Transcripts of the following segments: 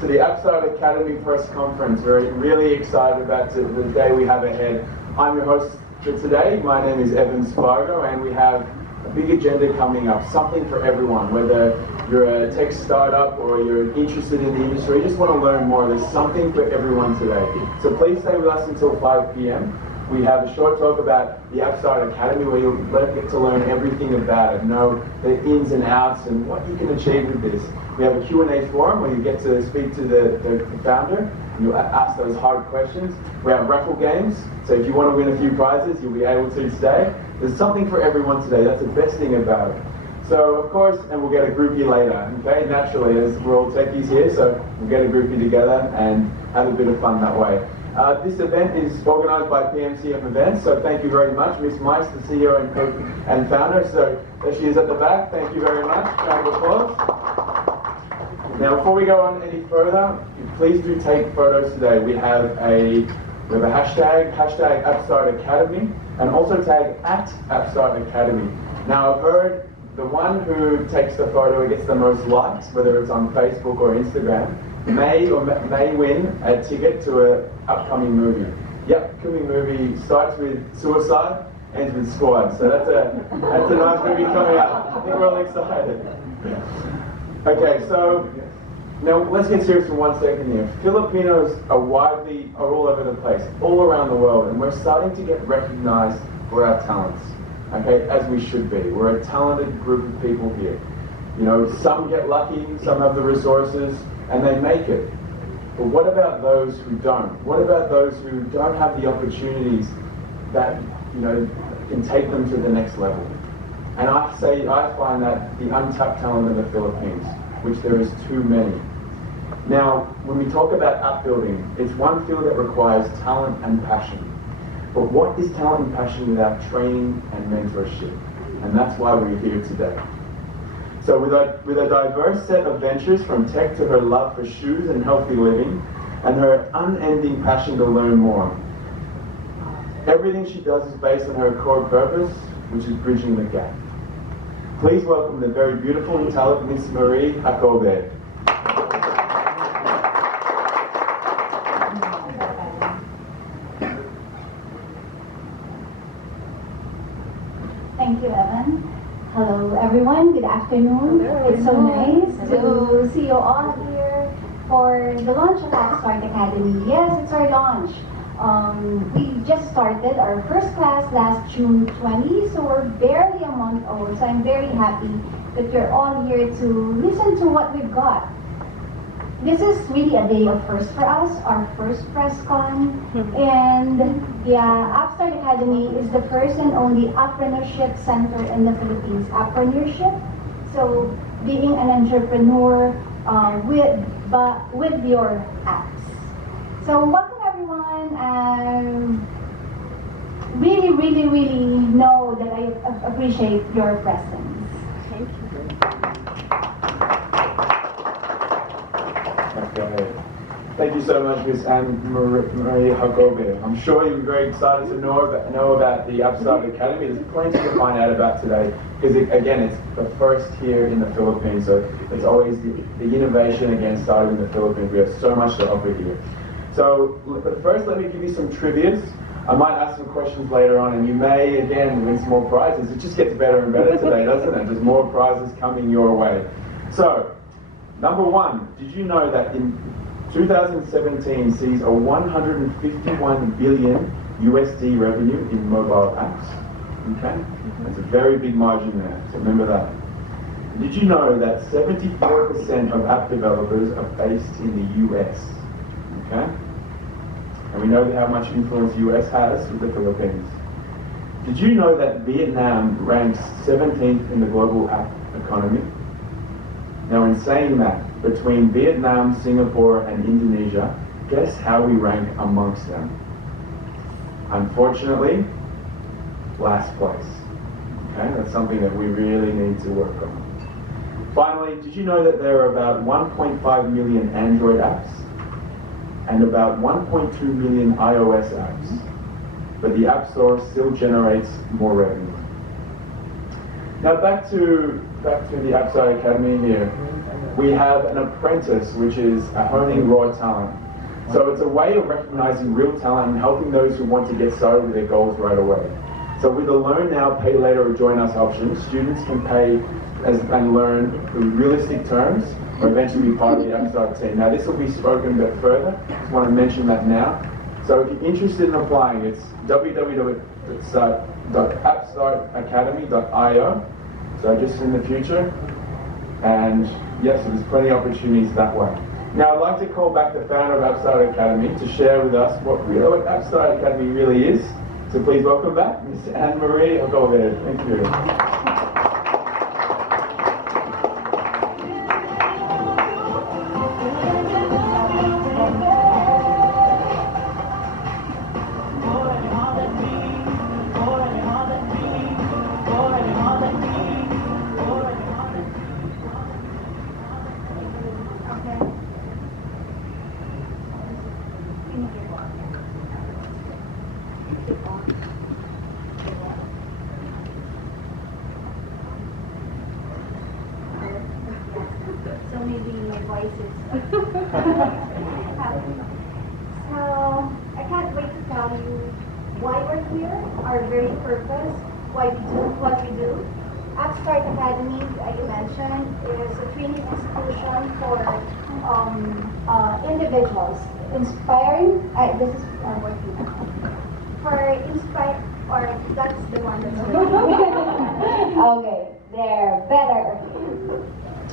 to the Appstart Academy Press Conference. We're really excited about the day we have ahead. I'm your host for today. My name is Evan Spargo, and we have a big agenda coming up, something for everyone, whether you're a tech startup or you're interested in the industry, you just want to learn more. There's something for everyone today. So please stay with us until 5 p.m. We have a short talk about the Appstart Academy where you'll get to learn everything about it, know the ins and outs and what you can achieve with this. We have a Q&A forum where you get to speak to the founder and you'll ask those hard questions. We have raffle games, so if you want to win a few prizes, you'll be able to today. There's something for everyone today. That's the best thing about it. So, of course, and we'll get a groupie later, okay? Naturally, as we're all techies here, so we'll get a groupie together and have a bit of fun that way. This event is organised by PMCM Events, so thank you very much. Miss Mice, the CEO and founder, so there she is at the back. Thank you very much. Round of applause. Now, before we go on any further, please do take photos today. We have a hashtag Appstart Academy, and also tag @Appstart Academy. Now, I've heard the one who takes the photo and gets the most likes, whether it's on Facebook or Instagram, may win a ticket to an upcoming movie. Yep, upcoming movie starts with suicide, ends with squad. So that's a nice movie coming up. I think we're all excited. Okay, so now let's get serious for 1 second here. Filipinos are all over the place, all around the world, and we're starting to get recognized for our talents. Okay, as we should be. We're a talented group of people here. You know, some get lucky, some have the resources, and they make it. But what about those who don't? What about those who don't have the opportunities that, you know, can take them to the next level? And I find that the untapped talent of the Philippines, which there is too many. Now, when we talk about app building, it's one field that requires talent and passion. But what is talent and passion without training and mentorship? And that's why we're here today. So with a diverse set of ventures, from tech to her love for shoes and healthy living, and her unending passion to learn more, everything she does is based on her core purpose, which is bridging the gap. Please welcome the very beautiful and talented Miss Marie Jacobe. Thank you, Evan. Hello, everyone. Good afternoon. Hello. It's so nice to see you all here for the launch of Appstart Academy. Yes, it's our launch. We just started our first class last June 20, so we're barely a month old. So I'm very happy that you're all here to listen to what we've got. This is really a day of first for us, our first press con, and the Appstart Academy is the first and only entrepreneurship center in the Philippines. Entrepreneurship, so being an entrepreneur with your apps. So welcome everyone, and really, really, really know that I appreciate your presence. Thank you. Okay. Thank you so much, Ms. Anne-Marie Jacobe. I'm sure you're very excited to know about the Appstart Academy. There's plenty to find out about today, because again, it's the first here in the Philippines, so it's always the innovation again started in the Philippines. We have so much to offer here. So, but first let me give you some trivias. I might ask some questions later on, and you may again win some more prizes. It just gets better and better today, doesn't it? There's more prizes coming your way. So, number one, did you know that in 2017 sees a 151 billion USD revenue in mobile apps? Okay? That's a very big margin there, so remember that. Did you know that 74% of app developers are based in the US? Okay? And we know how much influence the US has with the Philippines. Did you know that Vietnam ranks 17th in the global app economy? Now, in saying that, between Vietnam, Singapore, and Indonesia, guess how we rank amongst them? Unfortunately, last place. Okay, that's something that we really need to work on. Finally, did you know that there are about 1.5 million Android apps and about 1.2 million iOS apps, but the App Store still generates more revenue? Now back to back to the Appstart Academy here, we have an apprentice, which is a honing raw talent. So it's a way of recognizing real talent and helping those who want to get started with their goals right away. So with the learn now, pay later, or join us option, students can pay and learn through realistic terms, or eventually be part of the Appstart team. Now this will be spoken a bit further, just want to mention that now. So if you're interested in applying, it's www.appstartacademy.io, so just in the future. And yes, there's plenty of opportunities that way. Now I'd like to call back the founder of Appstart Academy to share with us what Appstart Academy really is. So please welcome back Ms. Anne-Marie. I'll go ahead. Thank you. So maybe my voice is. So I can't wait to tell you why we're here, our very purpose, why we do what we do. Appstart Academy, I mentioned, is a training institution for individuals, inspiring. This is working for inspire, or that's the one that's working. Okay, there, better.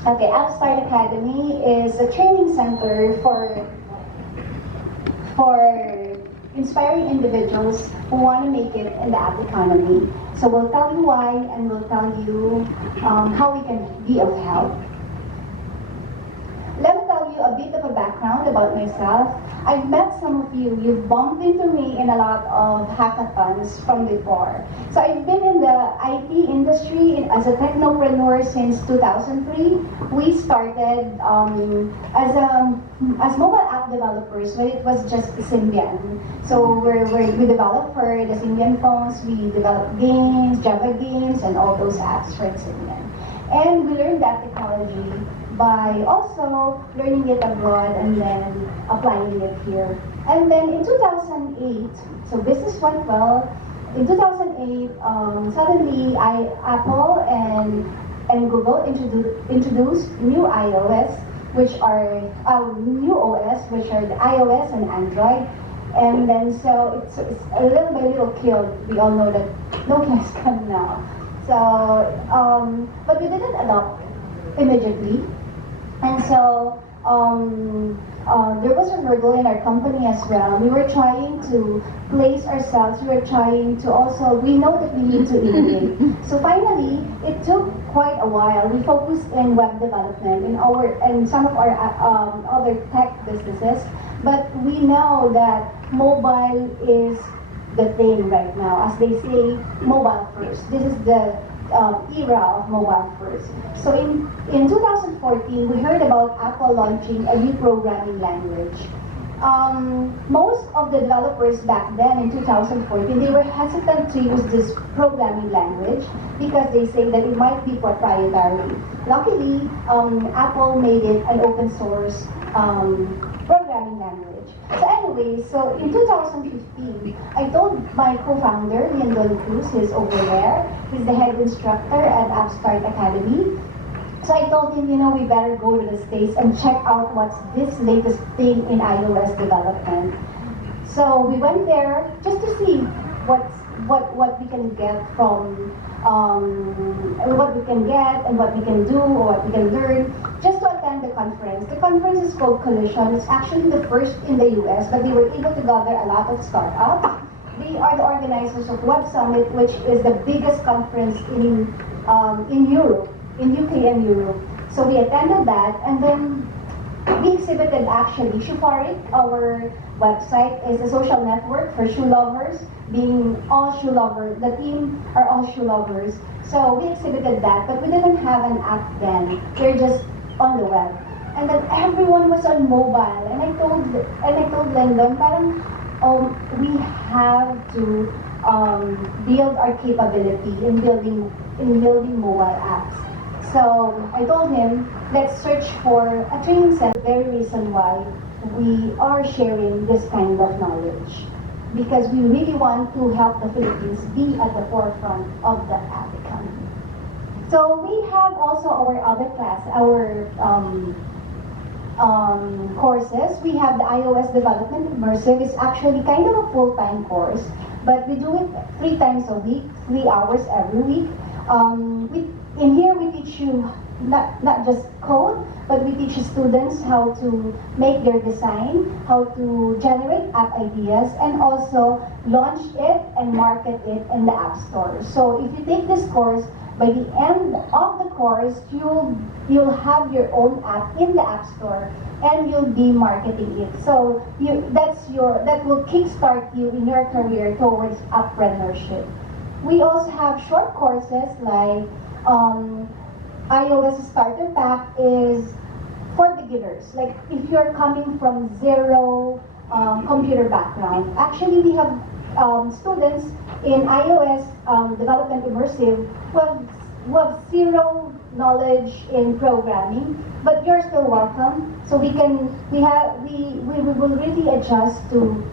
Okay, Appstart Academy is a training center for inspiring individuals who want to make it in the app economy. So we'll tell you why, and we'll tell you how we can be of help. Let me tell you a bit of a background about myself. I've met some of you. You've bumped into me in a lot of hackathons from before. So I've been in the IT industry as a technopreneur since 2003. We started as mobile app developers when it was just Symbian. So we developed for the Symbian phones. We developed games, Java games, and all those apps for Symbian. And we learned that technology by also learning it abroad and then applying it here. And then in 2008, so business went well. In 2008, suddenly Apple and Google introduced new iOS, which are new OS, which are the iOS and Android. And then so it's a little by little killed. We all know that Nokia is coming now. So, but we didn't adopt immediately. And so there was a hurdle in our company as well. We were trying to place ourselves, we were trying to also, we know that we need to innovate. So finally, it took quite a while. We focused in web development and some of our other tech businesses, but we know that mobile is the thing right now. As they say, mobile first. This is the era of mobile first. So in 2014, we heard about Apple launching a new programming language. Most of the developers back then in 2014, they were hesitant to use this programming language because they say that it might be proprietary. Luckily, Apple made it an open source programming language. So anyway, so in 2015, I told my co-founder, Lyndon Cruz, he's over there. He's the head instructor at Appstart Academy. So I told him, you know, we better go to the States and check out what's this latest thing in iOS development. So we went there just to see what we can get from what we can get and what we can do or what we can learn, just to attend the conference. The conference is called Collision. It's actually the first in the US, but they were able to gather a lot of startups. They are the organizers of Web Summit, which is the biggest conference in Europe, in UK and Europe. So we attended that, and then we exhibited actually Shufarik, our website, is a social network for shoe lovers, being all shoe lovers. The team are all shoe lovers. So we exhibited that, but we didn't have an app then. We were just on the web. And then everyone was on mobile. And I told Lyndon, parang, we have to build our capability in building mobile apps. So So I told him, let's search for a training center. The very reason why we are sharing this kind of knowledge, because we really want to help the Philippines be at the forefront of the app economy. So we have also our other class, our courses. We have the iOS Development Immersive. It's actually kind of a full-time course, but we do it 3 times a week, 3 hours every week. In here we teach you not just code, but we teach students how to make their design, how to generate app ideas, and also launch it and market it in the App Store. So if you take this course, by the end of the course, you'll have your own app in the App Store, and you'll be marketing it. So that will kickstart you in your career towards entrepreneurship. We also have short courses like iOS Starter Pack is for beginners. Like if you're coming from zero computer background. Actually, we have students in iOS Development Immersive who have zero knowledge in programming, but you're still welcome. So we will really adjust to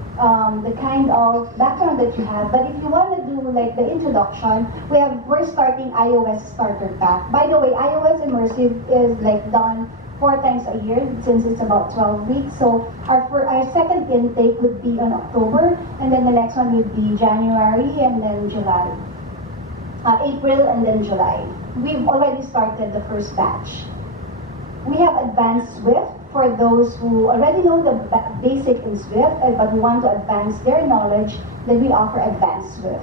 the kind of background that you have. But if you want to do like the introduction, we're starting iOS Starter Pack. By the way, iOS Immersive is like done 4 times a year since it's about 12 weeks. So our second intake would be in October, and then the next one would be January, and then July. April, and then July. We've already started the first batch. We have Advanced Swift for those who already know the basic in Swift but who want to advance their knowledge. Then we offer Advanced Swift.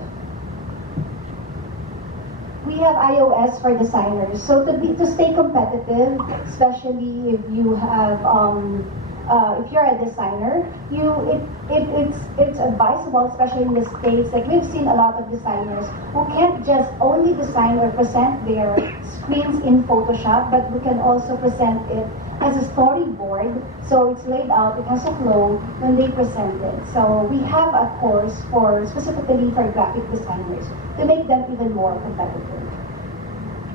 We have iOS for designers. So to stay competitive, especially if you have if you're a designer, it's advisable, especially in the States. Like we've seen a lot of designers who can't just only design or present their screens in Photoshop, but we can also present it as a storyboard. So it's laid out, it has a flow when they present it. So we have a course specifically for graphic designers to make them even more competitive.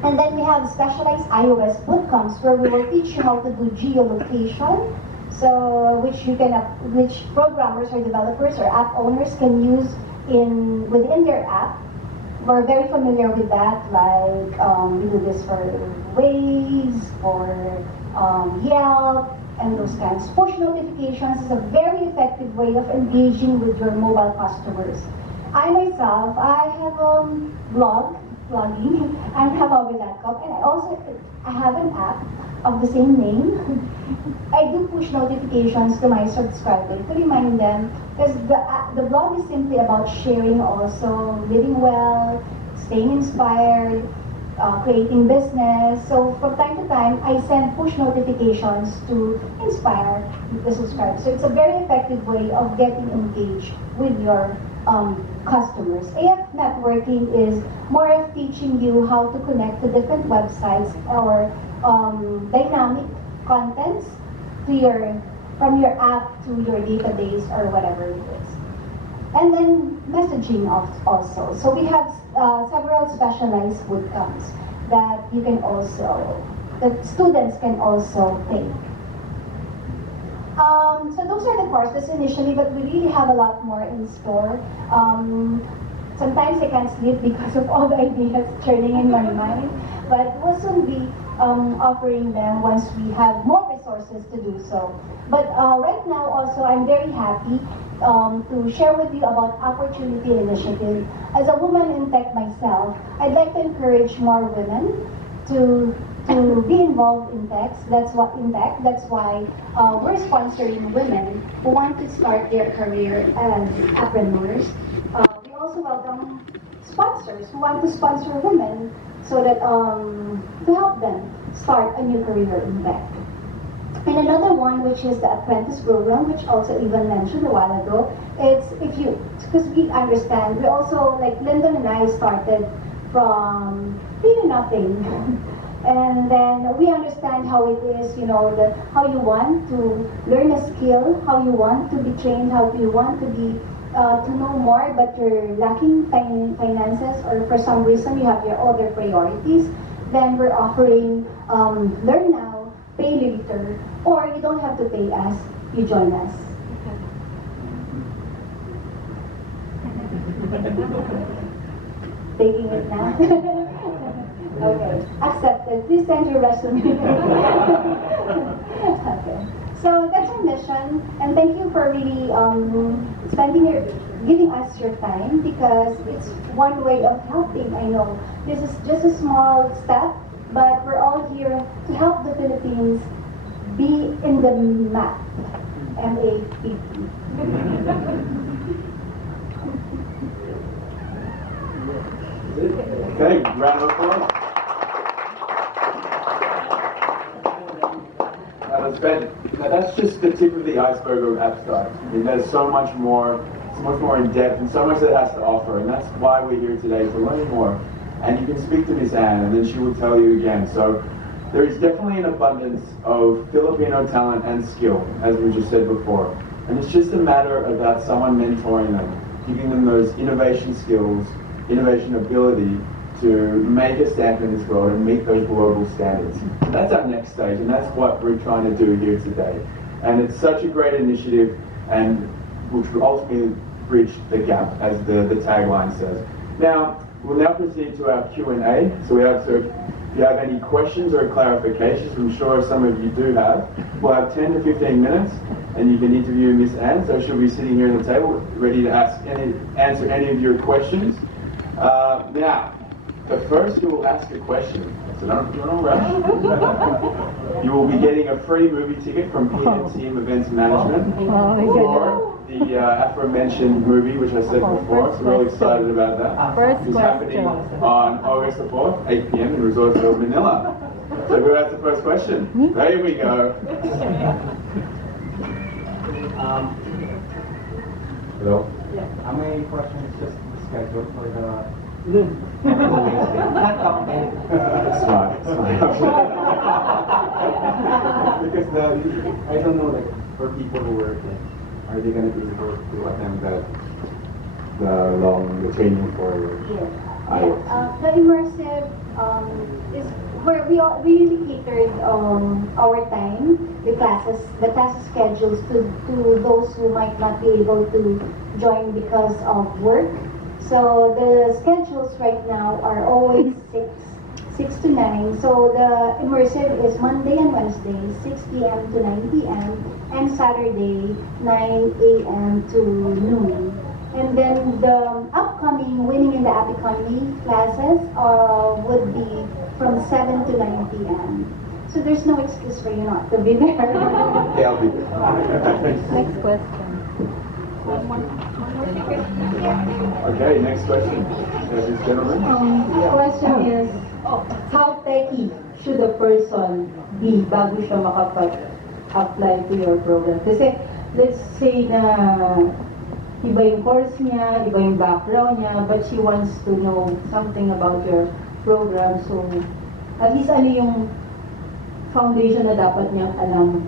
And then we have specialized iOS bootcamps where we will teach you how to do geolocation. So which programmers or developers or app owners can use within their app. We're very familiar with that, like we do this for Waze, for Yelp, and those kinds. Push notifications is a very effective way of engaging with your mobile customers. I myself, I have blogging, I have a laptop, and I have an app of the same name. I do push notifications to my subscribers to remind them, because the blog is simply about sharing also, living well, staying inspired, creating business. So from time to time, I send push notifications to inspire the subscribers. So it's a very effective way of getting engaged with your customers. AF networking is more of teaching you how to connect to different websites or dynamic contents from your app to your database or whatever it is. And then messaging also. So we have several specialized bootcamps that students can also take. So those are the courses initially, but we really have a lot more in store. Sometimes I can't sleep because of all the ideas churning in my mind, but we'll soon be offering them once we have more resources to do so. But right now also, I'm very happy to share with you about Opportunity Initiative. As a woman in tech myself, I'd like to encourage more women to be involved in tech. That's why we're sponsoring women who want to start their career as entrepreneurs. We also welcome sponsors who want to sponsor women so that to help them start a new career in tech. And another one, which is the apprentice program, which also Ivan mentioned a while ago. It's because we understand, we also, like Lyndon and I started from really nothing. And then we understand how it is, how you want to learn a skill, how you want to be trained, how you want to be to know more, but you're lacking finances, or for some reason you have your other priorities. then we're offering learn now, pay later, or you don't have to pay us, you join us. Taking it now? Okay, accepted. Please send your resume. Okay. So that's our mission, and thank you for really giving us your time, because it's one way of helping. I know this is just a small step, but we're all here to help the Philippines be in the map. MAPP. Okay, round of applause. Now that's just the tip of the iceberg of Appstart. There's so much more, it's much more in depth, and so much that it has to offer, and that's why we're here today, to learn more. And you can speak to Miss Anne, and then she will tell you again. So there is definitely an abundance of Filipino talent and skill, as we just said before. And it's just a matter about someone mentoring them, giving them those innovation skills, innovation ability to make a stamp in this world and meet those global standards. That's our next stage, and that's what we're trying to do here today. And it's such a great initiative, and which will ultimately bridge the gap, as the tagline says. Now, we'll now proceed to our Q&A. So if you have any questions or clarifications, I'm sure some of you do have, we'll have 10 to 15 minutes, and you can interview Miss Anne. So she'll be sitting here at the table, ready to answer any of your questions. Now, the first who will ask a question, so don't rush. You will be getting a free movie ticket from PNTM Events Management for the aforementioned movie, which I said before. So we're really excited about that. It's happening on August the 4th, 8 p.m. in Resortsville, Manila. So who has the first question? There we go. Hello? Yeah. How many questions just the schedule for the not complicated. Smart. Because I don't know, like, for people who work, are they going to be able to attend the training for Yes. The immersive is where we really catered our time, the class schedules to those who might not be able to join because of work. So the schedules right now are always 6 to 9. So the immersive is Monday and Wednesday, 6 p.m. to 9 p.m. and Saturday, 9 a.m. to noon. And then the upcoming Winning in the App Economy classes would be from 7 to 9 p.m. So there's no excuse for you not to be there. Yeah, I'll be there. Next question. Okay, next question. This gentleman. The question is, how techy should a person be bago siya makapag-apply to your program? Kasi, let's say na iba yung course niya, iba yung background niya, but she wants to know something about your program. So, at least ano yung foundation na dapat niyang alam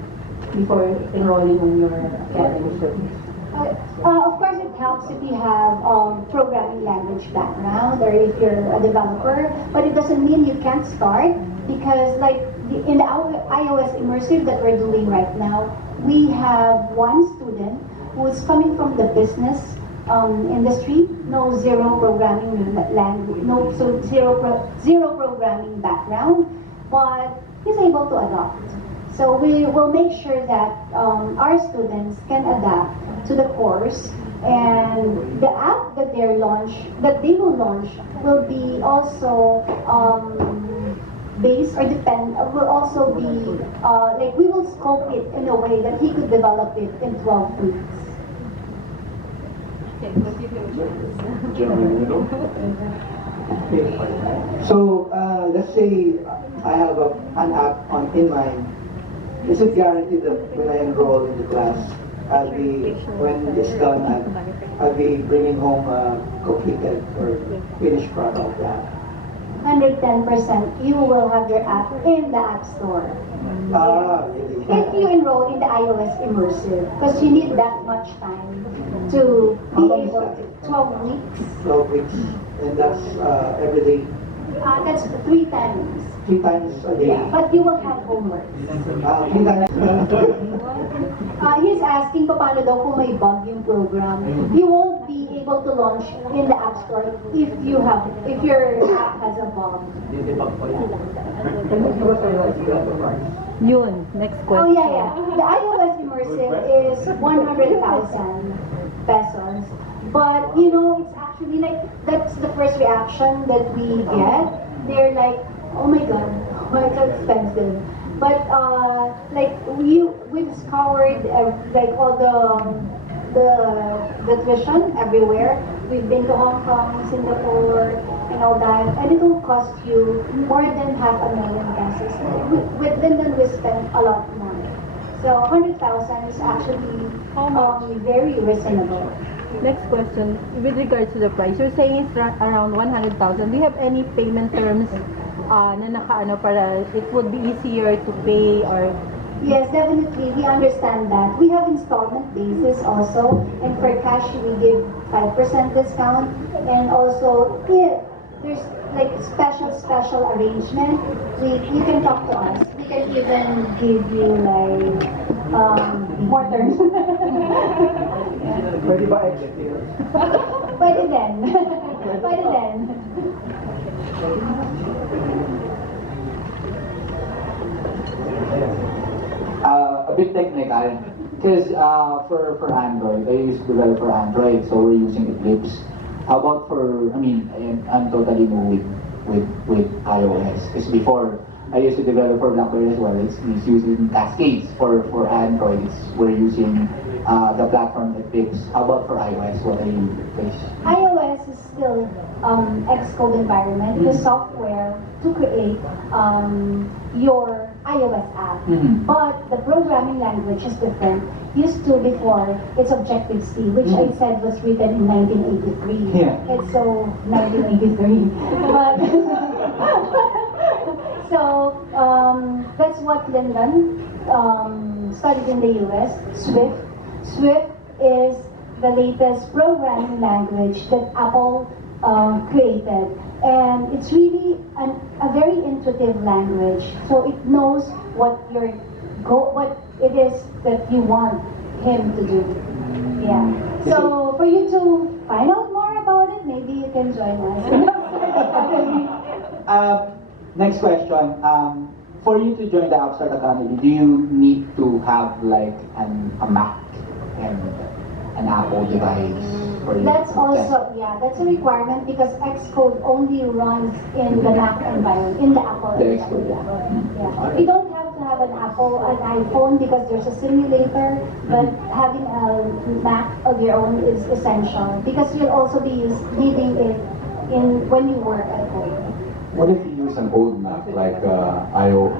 before enrolling on your academy? Of course, it helps if you have programming language background or if you're a developer, but it doesn't mean you can't start, because like in the iOS immersive that we're doing right now, we have one student who's coming from the business industry, zero programming language, zero programming background, but he's able to adapt. So we will make sure that our students can adapt to the course, and the app that they will launch will be also based or will also be like we will scope it in a way that he could develop it in 12 weeks. So let's say I have an app in mind. Is it guaranteed that when I enroll in the class, when it's done, I'll be bringing home a completed or finished product of that? 110%, you will have your app in the App Store. Really? If you enroll in the iOS immersive, because you need that much time to be able to. 12 weeks. 12 weeks, and that's every day. That's 3 times. 3 times a day. But you will have homework. 3 times. He's asking paano daw kung may bug yung program. You won't be able to launch in the Appstart if your app has a bug. Yun, next Oh question. yeah. The iOS immersive is 100,000 pesos. But you know, it's actually like that's the first reaction that we get. They're like, oh my god, why it's so expensive. But like we've scoured like all the tuition everywhere. We've been to Hong Kong, Singapore, and all that, and it will cost you more than 500,000 pesos. With Linden, we spent a lot more. So 100,000 is actually very reasonable. Next question, with regards to the price, you're saying it's around 100,000. Do you have any payment terms na nakaano para it would be easier to pay or? Yes, definitely. We understand that. We have installment basis also, and for cash we give 5% discount, and also if there's like special arrangement, you can talk to us. We can even give you like more terms. Pwede ba extra? Pwede din. Pwede din. A bit technical, because for Android, I used to develop for Android, so we're using Eclipse. How about for, I'm totally new with iOS, because before, I used to develop for BlackBerry as well. It's using Cascades for Android. We're using the platform Eclipse. How about for iOS? What are you guys? iOS is still Xcode environment, the software to create your iOS app. But the programming language is different. Used to before, it's Objective-C, which I said was written in 1983. Yeah. It's so 1983. But so that's what Lyndon studied in the US. Swift. Swift is the latest programming language that Apple created, and it's really a very intuitive language. So it knows what it is that you want him to do. Yeah. So for you to find out more about it, maybe you can join us. Next question. For you to join the Appstart Academy, do you need to have like a Mac and an Apple device? That's also, that's a requirement because Xcode only runs in the Mac environment, in the Apple The environment. Xcode, Yeah. You don't have to have an iPhone because there's a simulator, but having a Mac of your own is essential because you'll also be needing it when you work at home. What if you use an old Mac like IO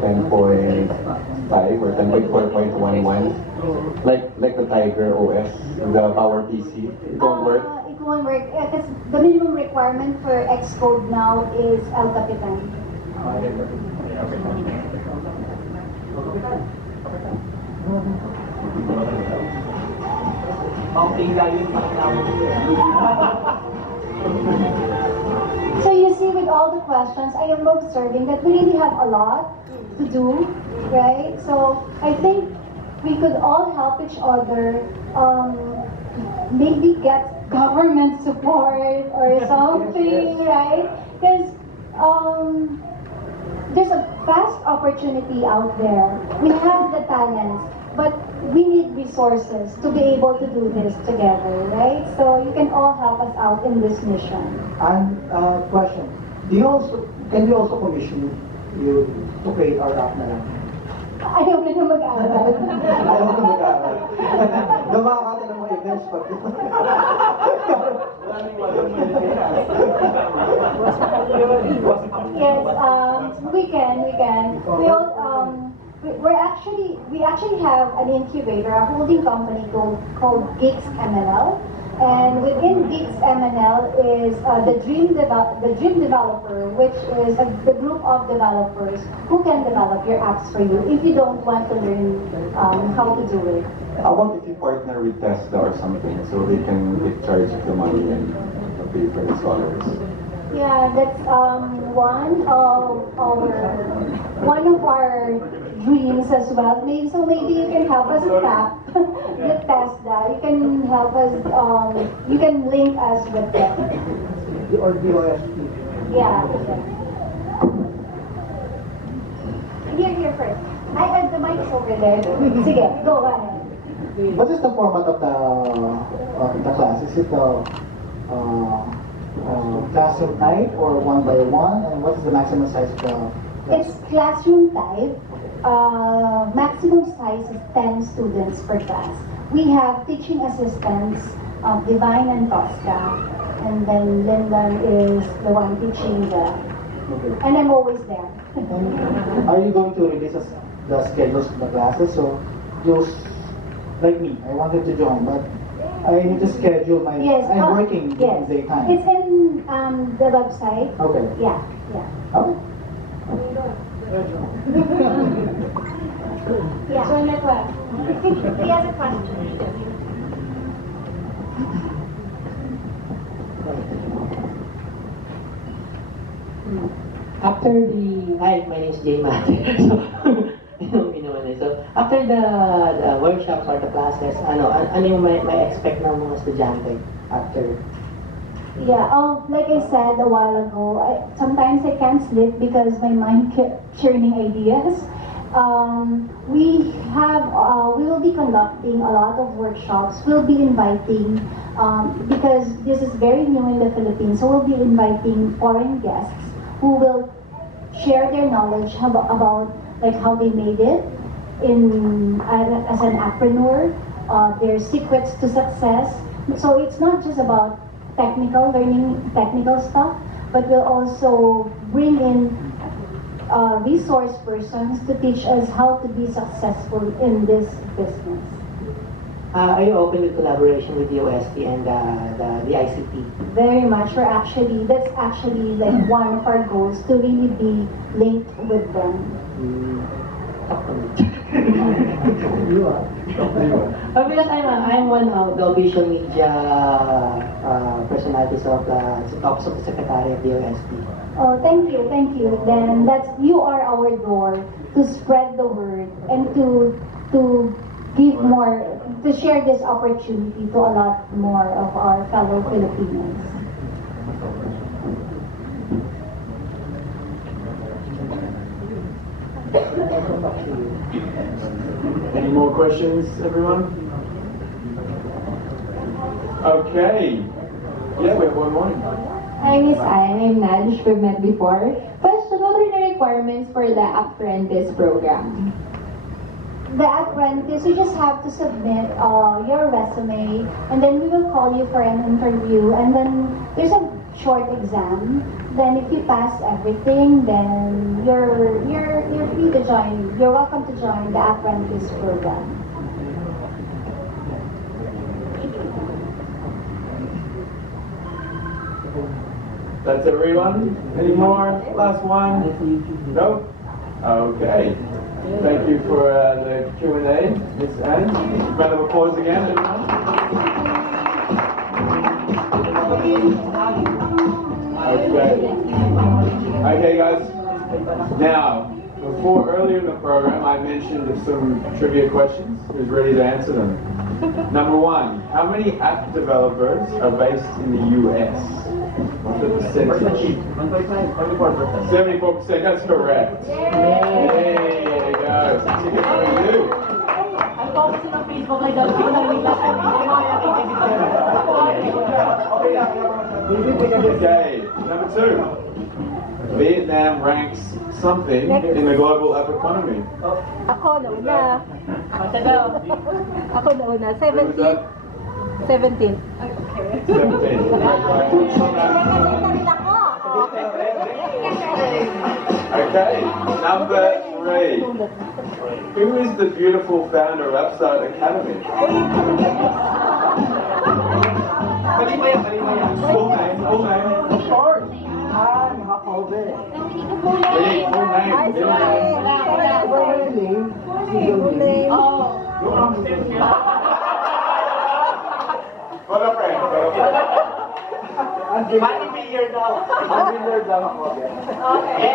10.5 or 10.4.11, like the Tiger OS, the PowerPC? It won't work. It won't work because the minimum requirement for Xcode now is El Capitan. So you see, with all the questions, I am observing that we really have a lot to do, right? So I think we could all help each other, maybe get government support or something, right? Because there's a vast opportunity out there. We have the talents, but we need resources to be able to do this together, right? So you can all help us out in this mission. And question, can we also commission you to create our app na lang? Ayaw na mag-aaral. Ayaw na mag-aaral. Lumakata ng mga events pag Yes, we can. We actually have an incubator, a holding company called Geeks MNL. And within Geeks MNL is the Dream Developer, which is the group of developers who can develop your apps for you if you don't want to learn how to do it. How about if you partner with Tesla or something so they can get charged the money and pay for the scholars? Yeah, that's one of our dreams as well. Maybe you can help us tap the TESDA. You can help us. You can link us with them. Or DOST. Yeah. Here first. I have the mics over there. Sige, go ahead. What is the format of the class? Is it classroom type or one by one? And what is the maximum size of the class? It's classroom type. Maximum size is 10 students per class. We have teaching assistants, Divine and Tosca, and then Lyndon is the one teaching and I'm always there. Are you going to release the schedules of the classes? So those like me, I wanted to join, but I need to schedule my. Yes, I'm working yes. during daytime. It's in the website. Okay. Yeah. Okay. Yeah. So next one. He has a question. After hi, my name is Jay Matt. So, after the workshops or the classes, ano yung may expect ng mga estudyante after? Yeah, like I said a while ago, sometimes I can't sleep because my mind kept churning ideas. We will be conducting a lot of workshops. We'll be inviting, because this is very new in the Philippines, so we'll be inviting foreign guests who will share their knowledge about like how they made it as an entrepreneur, their secrets to success. So it's not just about learning technical stuff, but we'll also bring in resource persons to teach us how to be successful in this business. Are you open to collaboration with the OST and the ICT? Very much. That's actually like one of our goals, to really be linked with them. You are. Because I'm one of the visual media personalities of the Office of the Secretary of the OST. Oh, thank you. Then you are our door to spread the word and to give more, to share this opportunity to a lot more of our fellow Filipinos. Any more questions, everyone? Okay. Yeah, we have one more. Hi, Miss Anne. I'm Naj. We've met before. Question, what are the requirements for the apprentice program? The apprentice, you just have to submit your resume, and then we will call you for an interview, and then there's a short exam. Then if you pass everything, then you're free to join. You're welcome to join the apprentice program. That's everyone? Any more? Last one? No? Okay. Thank you for the Q&A, Ms. Anne. Round of applause again, everyone. Okay, guys. Now, earlier in the program, I mentioned some trivia questions. Who's ready to answer them? Number one, how many app developers are based in the US? What's the percentage? 74%, that's correct. There you go. Ticket for you. I'm focusing on Facebook. I don't Okay, number two. Vietnam ranks something in the global app economy. Ako nauna. Ako nauna. Who was that? 17. 17. Okay, number three. Who is the beautiful founder of Appstart Academy? Full name. Of course. I'm Hakobe. We need full name. Middle name. I'm Money biller daw. Unbiller lang ako. Okay.